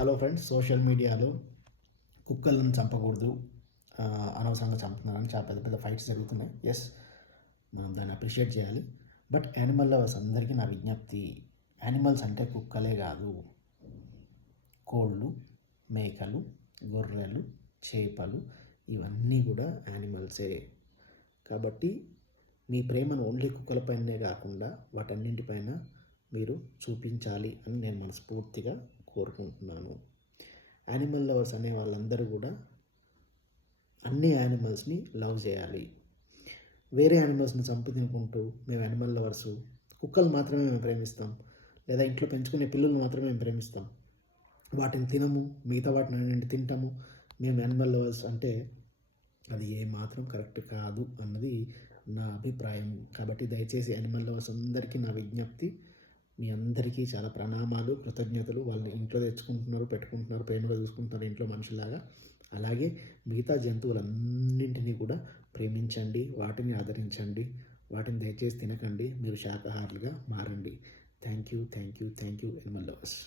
Hello friends, social మీడియాలో కుక్కలను చంపకూడదు, అనవసరంగా చంపుతున్నారని చాలా పెద్ద పెద్ద ఫైట్స్ జరుగుతున్నాయి. ఎస్, మనం దాన్ని అప్రిషియేట్ చేయాలి. బట్ యానిమల్ లవర్స్ అందరికీ నా విజ్ఞప్తి, యానిమల్స్ అంటే కుక్కలే కాదు, కోళ్ళు, మేకలు, గొర్రెలు, చేపలు ఇవన్నీ కూడా యానిమల్సే. కాబట్టి మీ ప్రేమను ఓన్లీ కుక్కలపైనే కాకుండా వాటన్నింటిపైన మీరు చూపించాలి అని నేను మనస్ఫూర్తిగా కోరుకుంటున్నాను. యానిమల్ లవర్స్ అనే వాళ్ళందరూ కూడా అన్ని యానిమల్స్ని లవ్ చేయాలి. వేరే యానిమల్స్ని చంపి తినుకుంటూ మేము యానిమల్ లవర్స్, కుక్కలు మాత్రమే మేము ప్రేమిస్తాం, లేదా ఇంట్లో పెంచుకునే పిల్లలు మాత్రమే మేము ప్రేమిస్తాం, వాటిని తినము, మిగతా వాటిని అన్నింటి తింటాము, మేము యానిమల్ లవర్స్ అంటే అది ఏమాత్రం కరెక్ట్ కాదు అన్నది నా అభిప్రాయం. కాబట్టి దయచేసి యానిమల్ లవర్స్ అందరికీ నా విజ్ఞప్తి, మీ అందరికీ చాలా ప్రణామాలు, కృతజ్ఞతలు. వాళ్ళని ఇంట్లో తెచ్చుకుంటున్నారు, పెట్టుకుంటున్నారు, ప్రేమగా చూసుకుంటున్నారు ఇంట్లో మనుషులాగా. అలాగే మిగతా జంతువులన్నింటినీ కూడా ప్రేమించండి, వాటిని ఆదరించండి, వాటిని దయచేసి తినకండి, మీరు శాకాహారులుగా మారండి. Thank you, thank you, thank you animal lovers.